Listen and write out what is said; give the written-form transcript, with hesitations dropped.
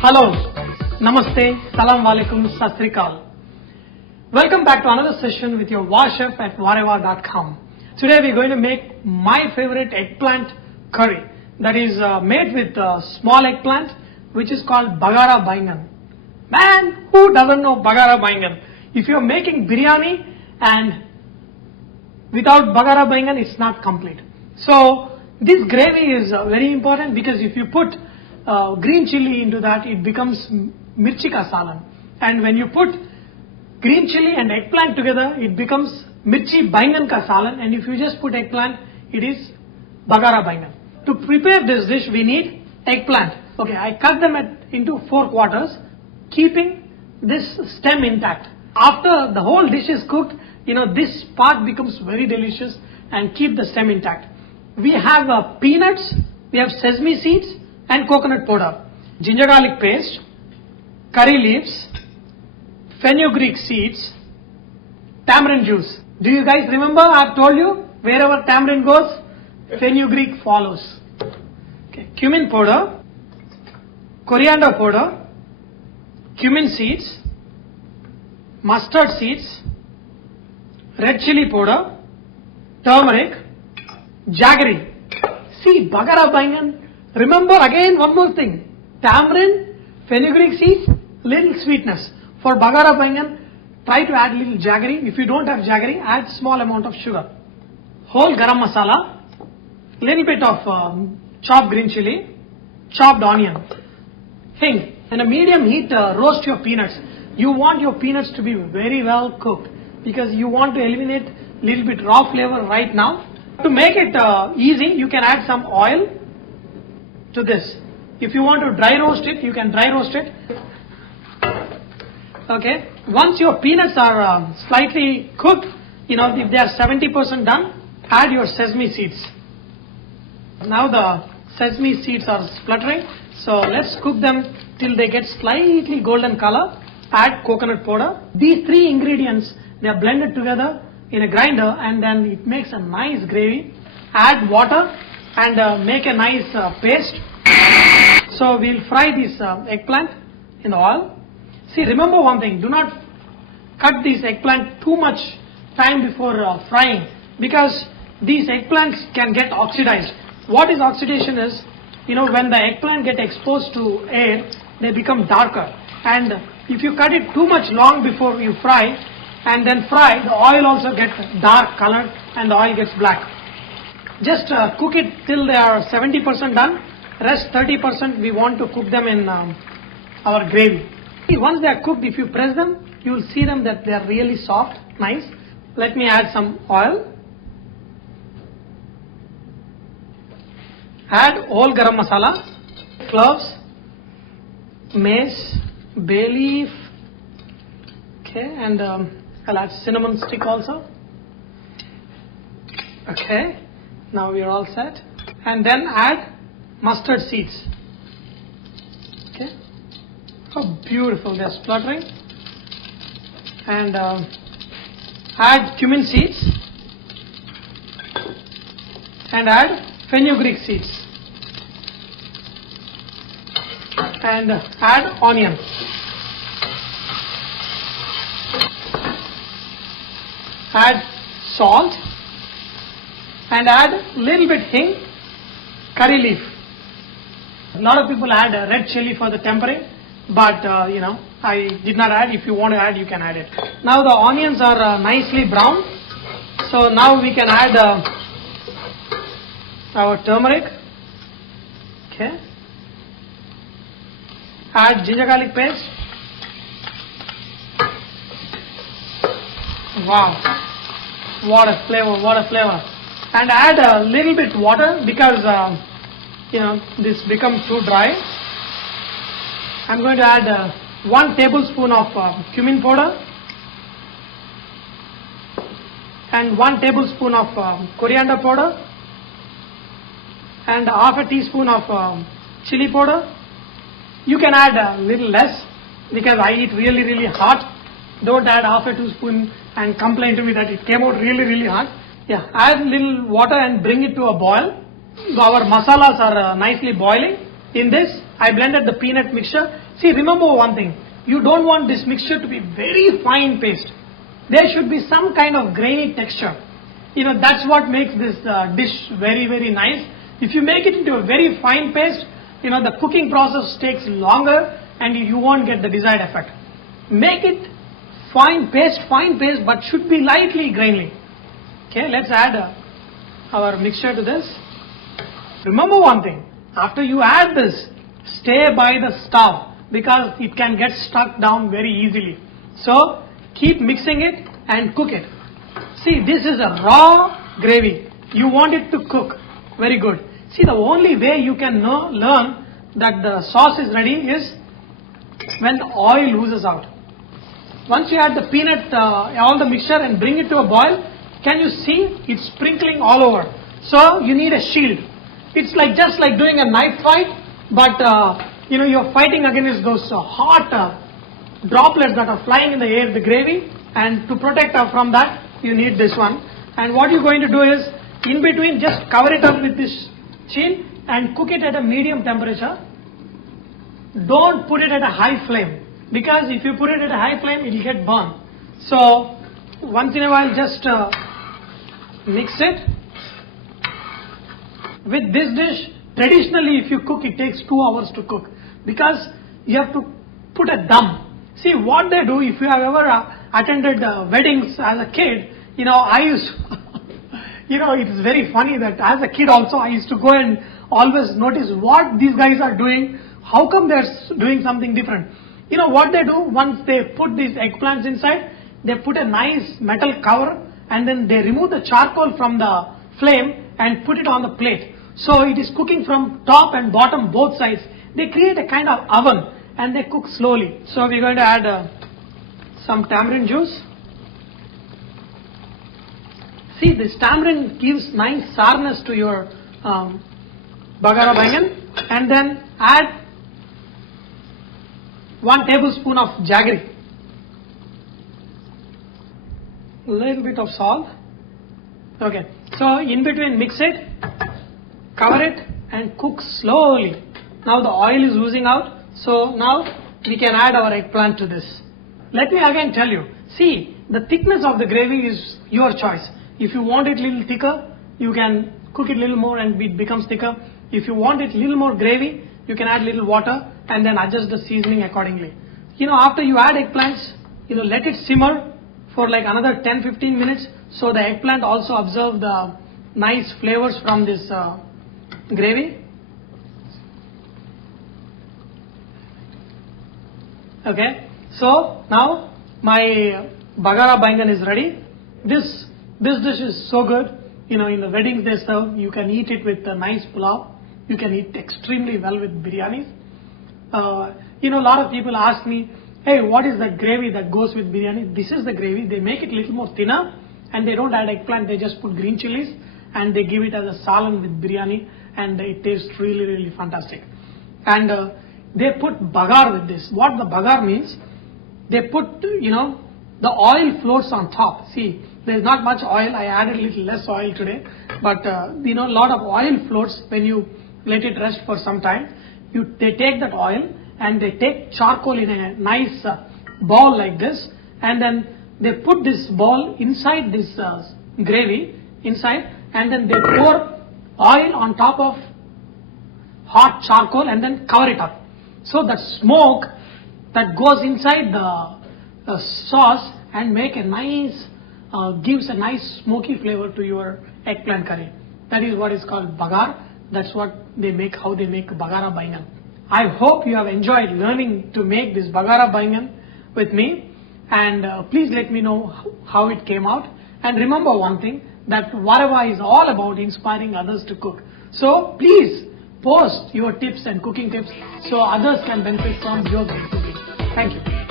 Hello, Namaste, Salam Alaikum, Sat Sri Akal. Welcome back to another session with your Chef at Vareva.com. Today we are going to make my favorite eggplant curry that is made with small eggplant, which is called Bagara Baingan. Man, who doesn't know Bagara Baingan? If you are making biryani and without Bagara Baingan, it's not complete. So this gravy is very important because if you put green chili into that, it becomes mirchi ka salan. And when you put green chili and eggplant together, it becomes mirchi baingan ka salan. And if you just put eggplant, it is Bagara Baingan. To prepare this dish, we need eggplant. Okay, I cut them into 4 quarters, keeping this stem intact. After the whole dish is cooked, this part becomes very delicious and keep the stem intact. We have peanuts, we have sesame seeds and coconut powder, ginger garlic paste, curry leaves, fenugreek seeds, tamarind juice. Do you guys remember? I've told you, wherever tamarind goes, fenugreek follows. Okay. Cumin powder, coriander powder, cumin seeds, mustard seeds, red chili powder, turmeric, jaggery. See, Bagara Baingan. Remember again one more thing. Tamarind, fenugreek seeds, little sweetness. For Bagara Baingan, try to add little jaggery. If you don't have jaggery, add small amount of sugar. Whole garam masala, little bit of chopped green chili, chopped onion, hing. In a medium heat, roast your peanuts. You want your peanuts to be very well cooked because you want to eliminate little bit raw flavor right now. To make it easy, you can add some oil to this. If you want to dry roast it, you can dry roast it. Okay. Once your peanuts are slightly cooked, if they are 70% done, add your sesame seeds. Now the sesame seeds are spluttering, so let's cook them till they get slightly golden color. Add coconut powder. These 3 ingredients, they are blended together in a grinder and then it makes a nice gravy. Add water and make a nice paste. So we'll fry this eggplant in the oil. See, remember one thing, do not cut this eggplant too much time before frying because these eggplants can get oxidized. What is oxidation is, when the eggplant get exposed to air, they become darker. And if you cut it too much long before you fry and then fry, the oil also gets dark colored and the oil gets black. Just cook it till they are 70% done. Rest 30% we want to cook them in our gravy. Once they are cooked, if you press them, you will see them that they are really soft, nice. Let me add some oil. Add whole garam masala, cloves, mace, bay leaf, okay, and I'll add cinnamon stick also. Okay, now we are all set. And then add mustard seeds. Okay, how beautiful, they are spluttering. And add cumin seeds and add fenugreek seeds and add onion. Add salt and add little bit hing, curry leaf. A lot of people add red chili for the tempering, but I did not add. If you want to add, you can add it. Now the onions are nicely brown, so now we can add our turmeric. Okay. Add ginger garlic paste. Wow, what a flavor, what a flavor. And add a little bit water because this becomes too dry. I'm going to add 1 tablespoon of cumin powder and 1 tablespoon of coriander powder and half a teaspoon of chili powder. You can add a little less because I eat really hot. Don't add half a teaspoon and complain to me that it came out really hot. Yeah, add little water and bring it to a boil. Our masalas are nicely boiling. In this, I blended the peanut mixture. See, remember one thing. You don't want this mixture to be very fine paste. There should be some kind of grainy texture. That's what makes this dish very, very nice. If you make it into a very fine paste, the cooking process takes longer and you won't get the desired effect. Make it fine paste, but should be lightly grainy. Okay, let's add our mixture to this. Remember one thing, after you add this, stay by the stove because it can get stuck down very easily. So, keep mixing it and cook it. See, this is a raw gravy. You want it to cook very good. See, the only way you can learn that the sauce is ready is when the oil oozes out. Once you add the peanut, all the mixture and bring it to a boil, can you see it's sprinkling all over? So you need a shield. It's just like doing a knife fight, but you're fighting against those hot droplets that are flying in the air, the gravy, and to protect from that, you need this one. And what you're going to do is, in between, just cover it up with this shield and cook it at a medium temperature. Don't put it at a high flame, because if you put it at a high flame, it will get burned. So, once in a while, just mix it. With this dish, traditionally if you cook, it takes 2 hours to cook, because you have to put a dum. See what they do, if you have ever attended weddings as a kid, I used it's very funny that as a kid also I used to go and always notice what these guys are doing, how come they're doing something different. What they do, once they put these eggplants inside, they put a nice metal cover and then they remove the charcoal from the flame and put it on the plate. So it is cooking from top and bottom, both sides. They create a kind of oven and they cook slowly. So we're going to add some tamarind juice. See, this tamarind gives nice sourness to your bagara bangan. And then add 1 tablespoon of jaggery. A little bit of salt. Okay, so in between mix it, cover it and cook slowly. Now the oil is oozing out, so now we can add our eggplant to this. Let me again tell you, see, the thickness of the gravy is your choice. If you want it a little thicker, you can cook it a little more and it becomes thicker. If you want it a little more gravy, you can add a little water and then adjust the seasoning accordingly. After you add eggplants, let it simmer for like another 10-15 minutes, so the eggplant also absorb the nice flavors from this gravy. Okay, so now my bagara bangan is ready. This dish is so good. In the weddings they serve. You can eat it with a nice pulao. You can eat extremely well with biryanis. A lot of people ask me, hey, what is that gravy that goes with biryani? This is the gravy. They make it a little more thinner and they don't add eggplant. They just put green chilies and they give it as a salan with biryani, and it tastes really, really fantastic. And they put bagar with this. What the bagar means, they put, the oil floats on top. See, there's not much oil. I added a little less oil today. But, a lot of oil floats when you let it rest for some time. They take that oil and they take charcoal in a nice ball like this. And then they put this ball inside this gravy, and then they pour oil on top of hot charcoal and then cover it up. So that smoke that goes inside the sauce and make a nice, gives a nice smoky flavor to your eggplant curry. That is what is called bagar. That's what they make, how they make bagara bangan. I hope you have enjoyed learning to make this bagara bangan with me, and please let me know how it came out. And remember one thing, that Vareva is all about inspiring others to cook. So please post your tips and cooking tips so others can benefit from your cooking. Thank you.